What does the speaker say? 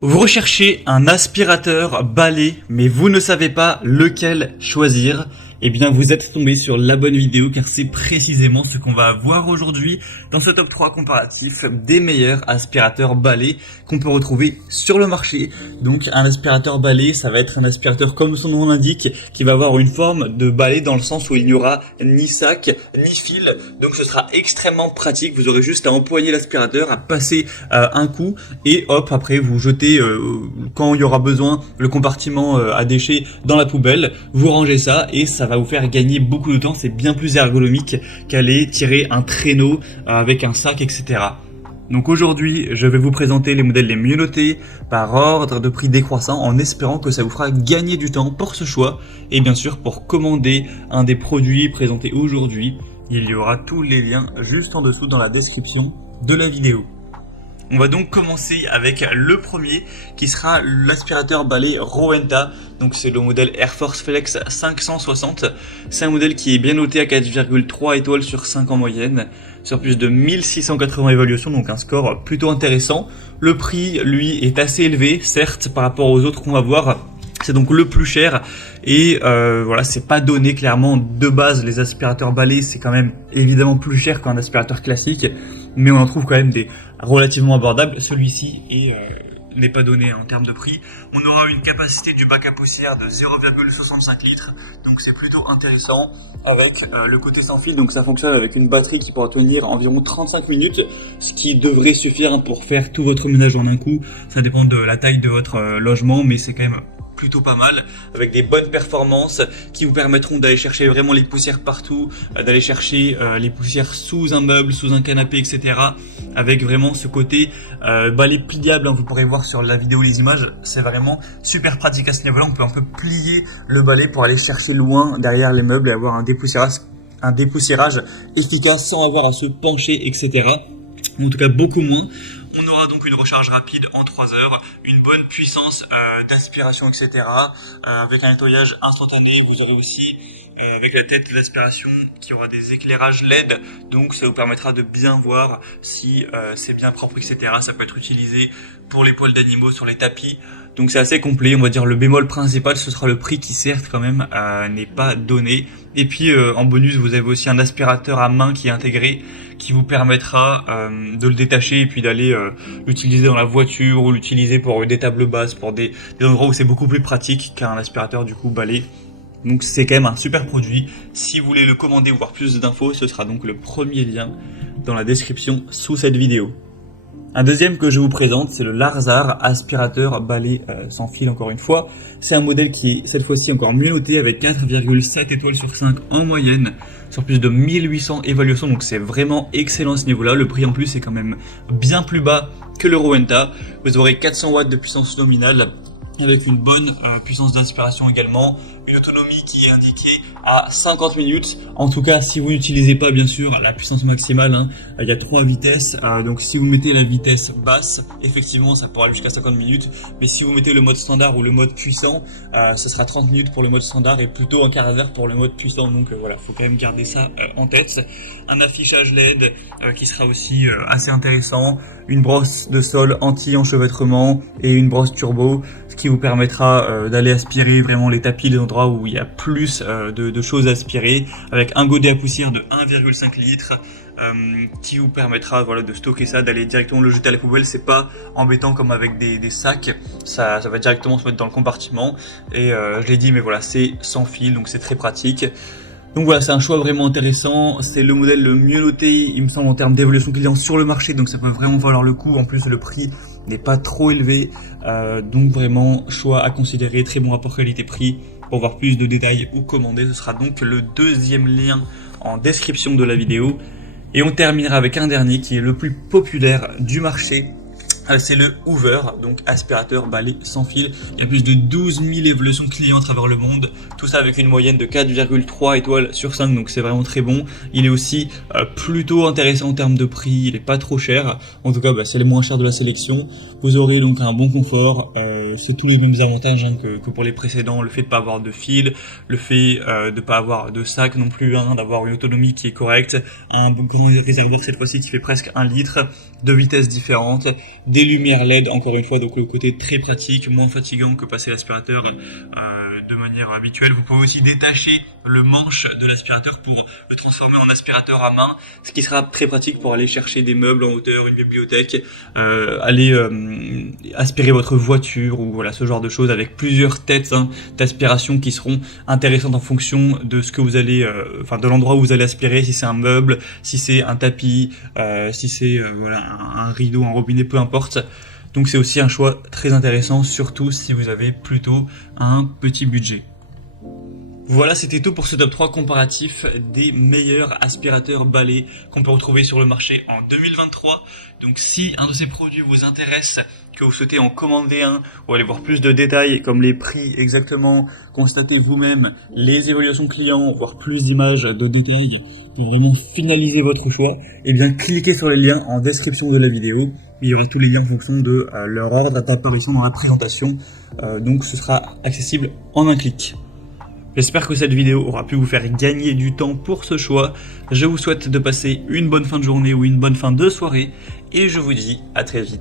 Vous recherchez un aspirateur balai, mais vous ne savez pas lequel choisir. Eh bien, vous êtes tombé sur la bonne vidéo car c'est précisément ce qu'on va voir aujourd'hui dans ce top 3 comparatif des meilleurs aspirateurs balai qu'on peut retrouver sur le marché. Donc, un aspirateur balai, ça va être un aspirateur comme son nom l'indique, qui va avoir une forme de balai dans le sens où il n'y aura ni sac, ni fil. Donc, ce sera extrêmement pratique. Vous aurez juste à empoigner l'aspirateur, à passer un coup et hop, après vous jetez quand il y aura besoin le compartiment à déchets dans la poubelle, vous rangez ça et ça va vous faire gagner beaucoup de temps. C'est bien plus ergonomique qu'aller tirer un traîneau avec un sac, etc. Donc aujourd'hui, je vais vous présenter les modèles les mieux notés par ordre de prix décroissant en espérant que ça vous fera gagner du temps pour ce choix et bien sûr pour commander un des produits présentés aujourd'hui. Il y aura tous les liens juste en dessous dans la description de la vidéo. On va donc commencer avec le premier qui sera l'aspirateur balai Rowenta. Donc c'est le modèle Air Force Flex 560. C'est un modèle qui est bien noté à 4,3 étoiles sur 5 en moyenne, sur plus de 1680 évaluations, donc un score plutôt intéressant. Le prix, lui, est assez élevé, certes, par rapport aux autres qu'on va voir. C'est donc le plus cher et voilà, c'est pas donné clairement de base. Les aspirateurs balais, c'est quand même évidemment plus cher qu'un aspirateur classique, mais on en trouve quand même des relativement abordables. Celui-ci n'est pas donné en termes de prix. On aura une capacité du bac à poussière de 0,65 litres, donc c'est plutôt intéressant avec le côté sans fil. Donc ça fonctionne avec une batterie qui pourra tenir environ 35 minutes, ce qui devrait suffire pour faire tout votre ménage en un coup. Ça dépend de la taille de votre logement, mais c'est quand même plutôt pas mal, avec des bonnes performances qui vous permettront d'aller chercher vraiment les poussières partout, d'aller chercher les poussières sous un meuble, sous un canapé, etc. Avec vraiment ce côté balai pliable, hein, vous pourrez voir sur la vidéo les images, c'est vraiment super pratique à ce niveau-là. On peut un peu plier le balai pour aller chercher loin derrière les meubles et avoir un dépoussiérage efficace sans avoir à se pencher, etc. En tout cas beaucoup moins. On aura donc une recharge rapide en 3 heures, une bonne puissance d'aspiration, etc. Avec un nettoyage instantané. Vous aurez aussi avec la tête d'aspiration qui aura des éclairages LED, donc ça vous permettra de bien voir si c'est bien propre, etc. Ça peut être utilisé pour les poils d'animaux sur les tapis. Donc c'est assez complet. On va dire le bémol principal, ce sera le prix qui certes quand même n'est pas donné. Et puis en bonus, vous avez aussi un aspirateur à main qui est intégré, qui vous permettra de le détacher et puis d'aller l'utiliser dans la voiture ou l'utiliser pour des tables basses, pour des endroits où c'est beaucoup plus pratique qu'un aspirateur du coup balai. Donc c'est quand même un super produit. Si vous voulez le commander ou voir plus d'infos, ce sera donc le premier lien dans la description sous cette vidéo. Un deuxième que je vous présente, c'est le Larzar aspirateur balai sans fil encore une fois. C'est un modèle qui est cette fois-ci encore mieux noté avec 4,7 étoiles sur 5 en moyenne, sur plus de 1800 évaluations, donc c'est vraiment excellent à ce niveau-là. Le prix en plus est quand même bien plus bas que le Rowenta. Vous aurez 400 watts de puissance nominale, avec une bonne puissance d'inspiration également, une autonomie qui est indiquée à 50 minutes. En tout cas, si vous n'utilisez pas bien sûr la puissance maximale, hein, il y a 3 vitesses, donc si vous mettez la vitesse basse, effectivement ça pourra aller jusqu'à 50 minutes, mais si vous mettez le mode standard ou le mode puissant, ce sera 30 minutes pour le mode standard et plutôt un quart d'heure pour le mode puissant, donc voilà, faut quand même garder ça en tête. Un affichage LED qui sera aussi assez intéressant, une brosse de sol anti-enchevêtrement et une brosse turbo, ce qui vous permettra d'aller aspirer vraiment les tapis, les endroits où il y a plus de choses à aspirer, avec un godet à poussière de 1,5 litres qui vous permettra voilà, de stocker ça, d'aller directement le jeter à la poubelle. C'est pas embêtant comme avec des sacs, ça va directement se mettre dans le compartiment et je l'ai dit, mais voilà, c'est sans fil, donc c'est très pratique. Donc voilà, c'est un choix vraiment intéressant, c'est le modèle le mieux noté, il me semble, en termes d'évolution client sur le marché, donc ça peut vraiment valoir le coup. En plus, le prix n'est pas trop élevé, donc vraiment, choix à considérer, très bon rapport qualité-prix. Pour voir plus de détails ou commander, ce sera donc le deuxième lien en description de la vidéo. Et on terminera avec un dernier qui est le plus populaire du marché. C'est le Hoover, donc aspirateur balai sans fil. Il y a plus de 12 000 évolutions clients à travers le monde. Tout ça avec une moyenne de 4,3 étoiles sur 5, donc c'est vraiment très bon. Il est aussi plutôt intéressant en termes de prix, il est pas trop cher. En tout cas, c'est le moins cher de la sélection. Vous aurez donc un bon confort. C'est tous les mêmes avantages hein, que pour les précédents. Le fait de pas avoir de fil, le fait de pas avoir de sac non plus, hein, d'avoir une autonomie qui est correcte, un grand réservoir cette fois-ci qui fait presque 1 litre, 2 vitesses différentes, des lumières LED, encore une fois, donc le côté très pratique, moins fatigant que passer l'aspirateur de manière habituelle. Vous pouvez aussi détacher le manche de l'aspirateur pour le transformer en aspirateur à main, ce qui sera très pratique pour aller chercher des meubles en hauteur, une bibliothèque, aller aspirer votre voiture ou voilà ce genre de choses avec plusieurs têtes d'aspiration qui seront intéressantes en fonction de ce que vous allez, de l'endroit où vous allez aspirer, si c'est un meuble, si c'est un tapis, si c'est voilà un rideau, un robinet, peu importe. Donc c'est aussi un choix très intéressant, surtout si vous avez plutôt un petit budget. Voilà, c'était tout pour ce top 3 comparatif des meilleurs aspirateurs balais qu'on peut retrouver sur le marché en 2023. Donc si un de ces produits vous intéresse, que vous souhaitez en commander un ou aller voir plus de détails comme les prix exactement, constater vous-même les évaluations clients, voir plus d'images, de détails pour vraiment finaliser votre choix, et bien cliquez sur les liens en description de la vidéo. Il y aura tous les liens en fonction de leur ordre d'apparition dans la présentation, donc ce sera accessible en un clic. J'espère que cette vidéo aura pu vous faire gagner du temps pour ce choix. Je vous souhaite de passer une bonne fin de journée ou une bonne fin de soirée et je vous dis à très vite.